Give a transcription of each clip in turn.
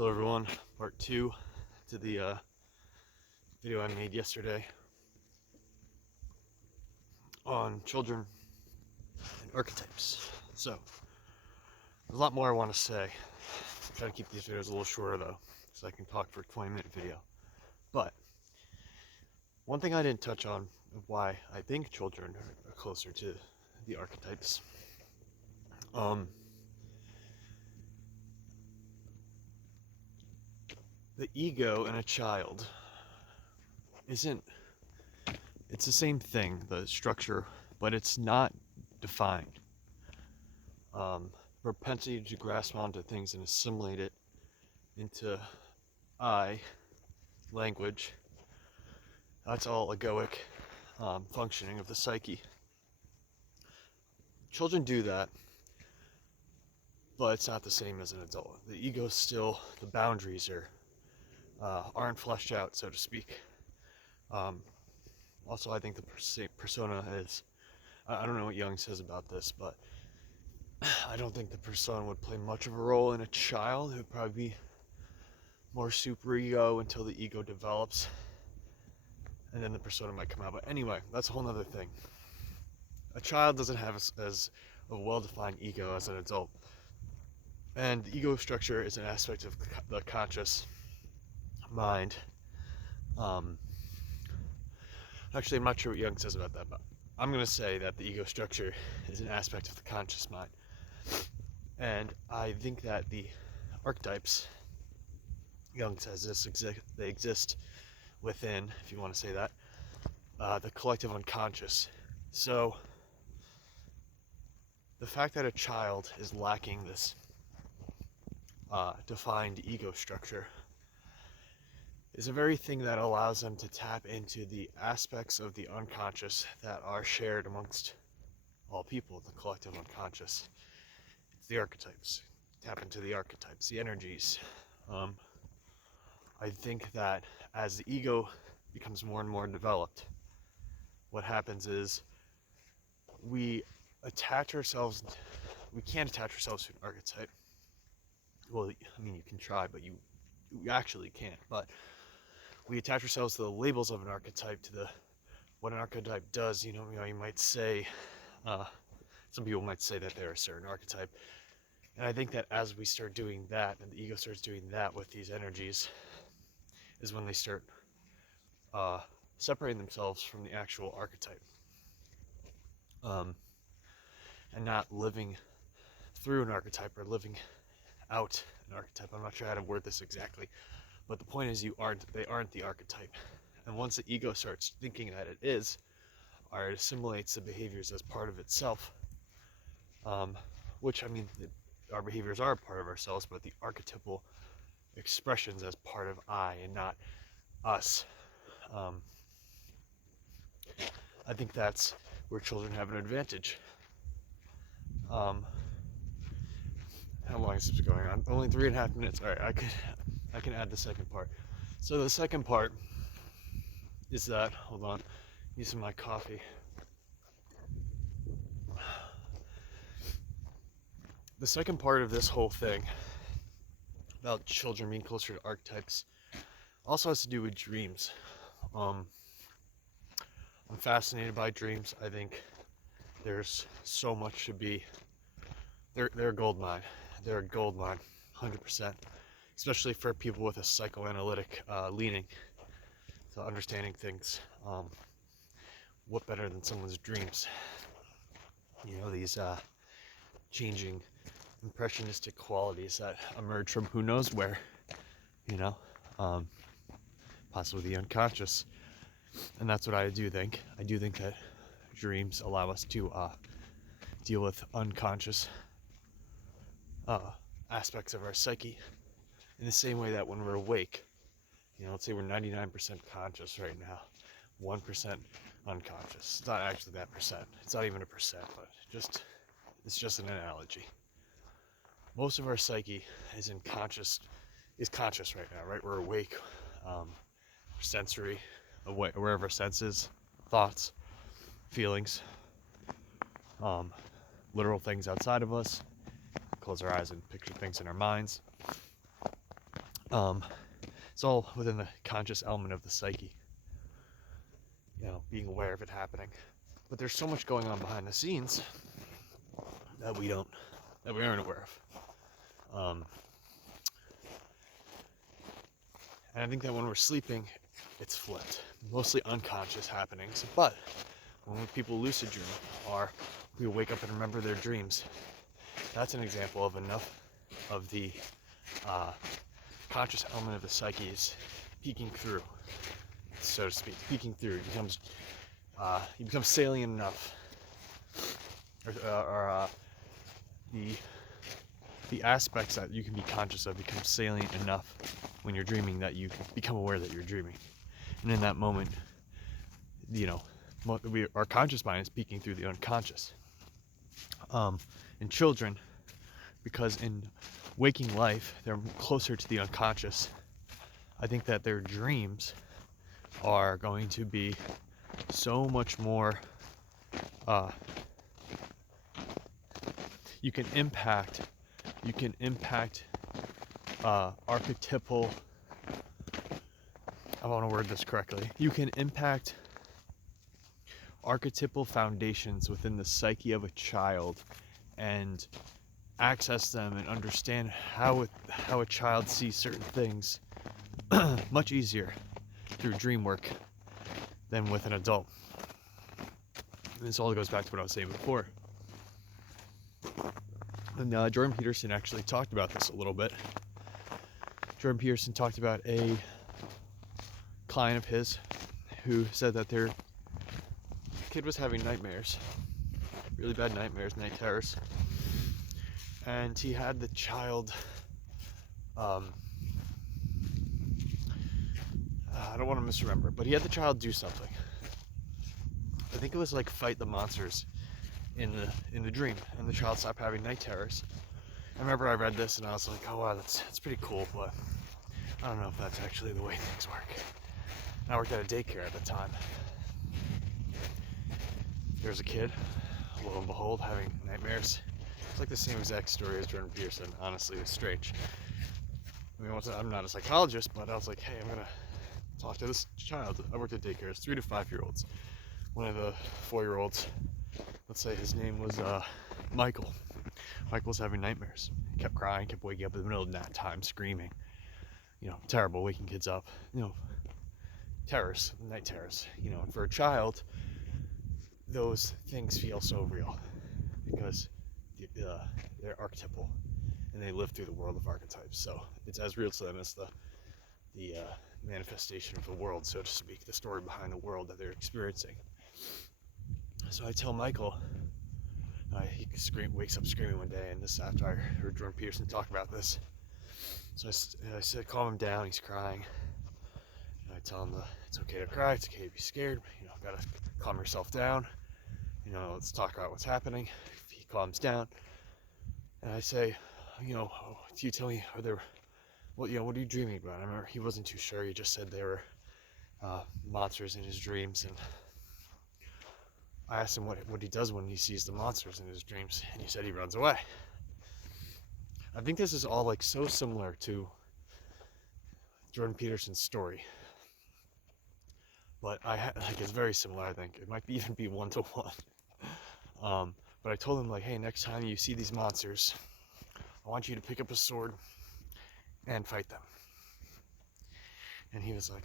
Hello everyone, part 2 to the video I made yesterday on children and archetypes. So, there's a lot more I want to say. I'm trying to keep these videos a little shorter though, so I can talk for a 20-minute video. But, one thing I didn't touch on of why I think children are closer to the archetypes. The ego in a child isn't, it's the same thing, the structure, but it's not defined. Propensity to grasp onto things and assimilate it into language, that's all egoic functioning of the psyche. Children do that, but it's not the same as an adult. The ego is still, the boundaries aren't fleshed out, so to speak. Also, I think the persona is, I don't know what Jung says about this, but I don't think the persona would play much of a role in a child. It would probably be more super ego until the ego develops, and then the persona might come out. But anyway, that's a whole nother thing. A child doesn't have as a well-defined ego as an adult, and the ego structure is an aspect of the conscious mind. Actually, I'm not sure what Jung says about that, but I'm going to say that the ego structure is an aspect of the conscious mind. And I think that the archetypes, Jung says this, they exist within, if you want to say that, the collective unconscious. So the fact that a child is lacking this defined ego structure is a very thing that allows them to tap into the aspects of the unconscious that are shared amongst all people, the collective unconscious. It's the archetypes. Tap into the archetypes, the energies. I think that as the ego becomes more and more developed, what happens is we can't attach ourselves to an archetype. Well, I mean, you can try, but you actually can't. But we attach ourselves to the labels of an archetype, to what an archetype does. You might say, some people might say that they're a certain archetype. And I think that as we start doing that, and the ego starts doing that with these energies, is when they start separating themselves from the actual archetype. And not living through an archetype or living out an archetype. I'm not sure how to word this exactly, but the point is they aren't the archetype. And once the ego starts thinking that it is, or it assimilates the behaviors as part of itself, which, I mean, our behaviors are a part of ourselves, but the archetypal expressions as part of I and not us. I think that's where children have an advantage. How long is this going on? Only 3.5 minutes. All right, I can add the second part. So the second part is that, hold on, using my coffee. The second part of this whole thing about children being closer to archetypes also has to do with dreams. I'm fascinated by dreams. I think there's so much to be. They're a gold mine. They're a gold mine, 100%. Especially for people with a psychoanalytic leaning to understanding things. What better than someone's dreams? These changing impressionistic qualities that emerge from who knows where, possibly the unconscious. And that's what I do think. I do think that dreams allow us to deal with unconscious aspects of our psyche in the same way that when we're awake, let's say we're 99% conscious right now, 1% unconscious. It's not actually that percent. It's not even a percent, but it's just an analogy. Most of our psyche is conscious right now, right? We're awake, sensory, aware of our senses, thoughts, feelings, literal things outside of us. Close our eyes and picture things in our minds. It's all within the conscious element of the psyche, being aware of it happening. But there's so much going on behind the scenes that we aren't aware of. And I think that when we're sleeping, it's flipped, mostly unconscious happenings. But when people lucid dream, or we wake up and remember their dreams, that's an example of enough of the conscious element of the psyche is peeking through, so to speak. Peeking through, you become salient enough, or the aspects that you can be conscious of become salient enough when you're dreaming that you become aware that you're dreaming. And in that moment, our conscious mind is peeking through the unconscious. In children, because in waking life, they're closer to the unconscious, I think that their dreams are going to be so much more, you can impact archetypal, I want to word this correctly, you can impact archetypal foundations within the psyche of a child and access them and understand how a child sees certain things much easier through dream work than with an adult. And this all goes back to what I was saying before. And Jordan Peterson actually talked about this a little bit. Jordan Peterson talked about a client of his who said that their kid was having nightmares, really bad nightmares, night terrors, and he had the child, I don't want to misremember, but he had the child do something. I think it was like fight the monsters in the dream, and the child stopped having night terrors. I remember I read this and I was like, oh wow, that's pretty cool, but I don't know if that's actually the way things work. And I worked at a daycare at the time. There was a kid, lo and behold, having nightmares. It's like the same exact story as Jordan Peterson. Honestly, it was strange. I mean, I'm not a psychologist, but I was like, hey, I'm gonna talk to this child. I worked at daycares, 3 to 5 year olds. One of the 4-year-olds, let's say his name was Michael. Michael was having nightmares. He kept crying, kept waking up in the middle of nap time, screaming. Terrible, waking kids up. Terrors, night terrors. And for a child, those things feel so real because they're archetypal and they live through the world of archetypes. So it's as real to them as the manifestation of the world, so to speak, the story behind the world that they're experiencing. So I tell Michael, he wakes up screaming one day, and this after I heard Jordan Peterson talk about this. So I said, calm him down, he's crying. And I tell him it's okay to cry, it's okay to be scared, gotta calm yourself down. Let's talk about what's happening. He calms down. And I say, do you tell me, what are you dreaming about? I remember he wasn't too sure. He just said there were monsters in his dreams. And I asked him what he does when he sees the monsters in his dreams. And he said he runs away. I think this is all like so similar to Jordan Peterson's story. But it's very similar, I think. It might even be 1-to-1. But I told him, hey, next time you see these monsters, I want you to pick up a sword and fight them. And he was like,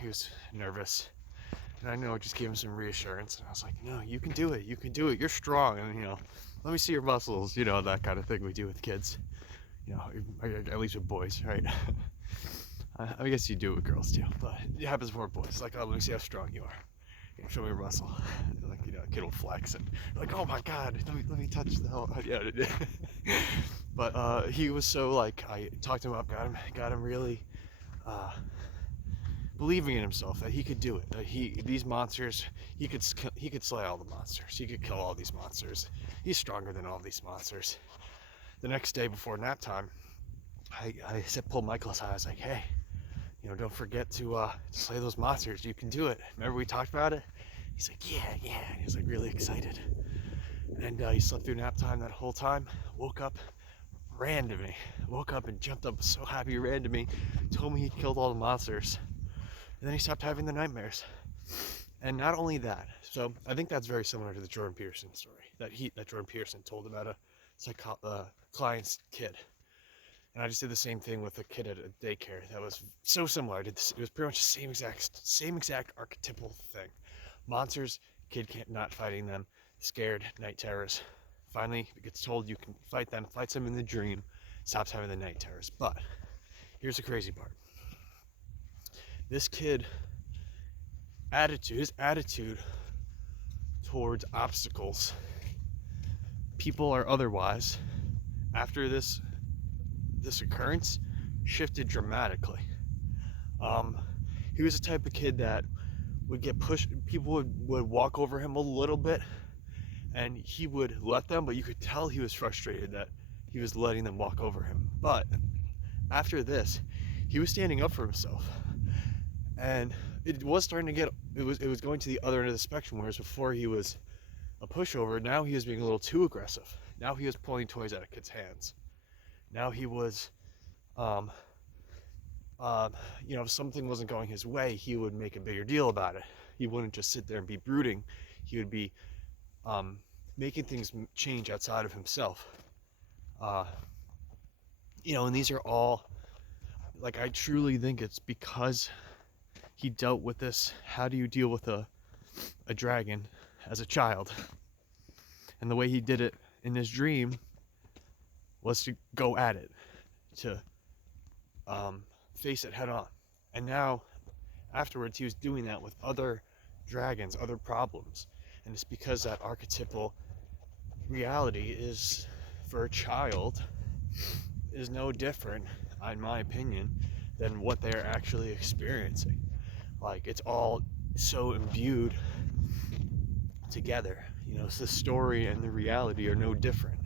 he was nervous. And I just gave him some reassurance. And I was like, no, you can do it. You can do it. You're strong. And, let me see your muscles, that kind of thing we do with kids. At least with boys, right? I guess you do it with girls too, but it happens more with boys. Let me see how strong you are. Show me your muscle. A kid will flex and oh my god, let me touch the hell. Yeah. But he was so I talked him up, got him really believing in himself that he could do it. That these monsters, he could slay all the monsters. He could kill all these monsters. He's stronger than all these monsters. The next day before nap time, I pulled Michael aside. I was like, hey, don't forget to slay those monsters. You can do it. Remember we talked about it? He's like, yeah. He was really excited. And he slept through nap time that whole time. Woke up ran to me. Woke up and jumped up, so happy he ran to me, told me he'd killed all the monsters, and then he stopped having the nightmares. And not only that, so I think that's very similar to the Jordan Peterson story that Jordan Peterson told about a client's kid. And I just did the same thing with a kid at a daycare. That was so similar. It was pretty much the same exact archetypal thing. Monsters, kid not fighting them, scared, night terrors. Finally, gets told you can fight them, fights them in the dream, stops having the night terrors. But here's the crazy part. This kid, his attitude towards obstacles, people or otherwise, after this occurrence, shifted dramatically. He was the type of kid that would get pushed, people would walk over him a little bit, and he would let them, but you could tell he was frustrated that he was letting them walk over him. But after this, he was standing up for himself, and it was starting to get, it was going to the other end of the spectrum, whereas before he was a pushover. Now he was being a little too aggressive. Now he was pulling toys out of kids' hands. Now he was, if something wasn't going his way, he would make a bigger deal about it. He wouldn't just sit there and be brooding. He would be making things change outside of himself. And these are all, like, I truly think it's because he dealt with this. How do you deal with a dragon as a child? And the way he did it in his dream was to go at it, to face it head on. And now, afterwards, he was doing that with other dragons, other problems. And it's because that archetypal reality is, for a child, is no different, in my opinion, than what they're actually experiencing. Like, it's all so imbued together. So the story and the reality are no different.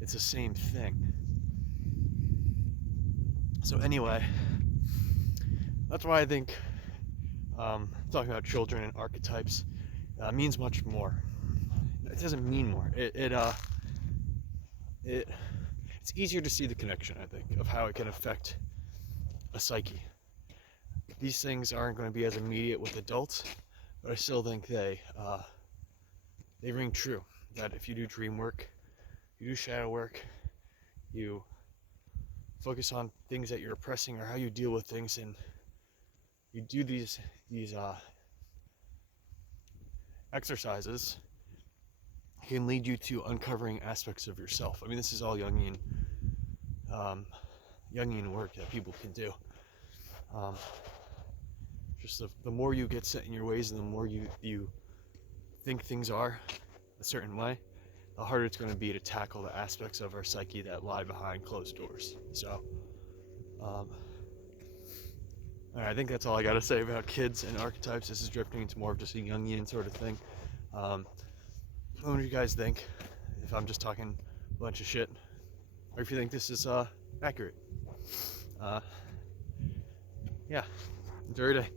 It's the same thing. So anyway, that's why I think talking about children and archetypes means much more. It doesn't mean more. It's easier to see the connection, I think, of how it can affect a psyche. These things aren't going to be as immediate with adults, but I still think they ring true. That if you do dream work, you do shadow work, you focus on things that you're oppressing or how you deal with things, and you do these exercises, can lead you to uncovering aspects of yourself. I mean, this is all Jungian work that people can do. Just the more you get set in your ways and the more you think things are a certain way, the harder it's going to be to tackle the aspects of our psyche that lie behind closed doors. So, I think that's all I got to say about kids and archetypes. This is drifting into more of just a Jungian sort of thing. What do you guys think? If I'm just talking a bunch of shit, or if you think this is accurate. Yeah, enjoy your day.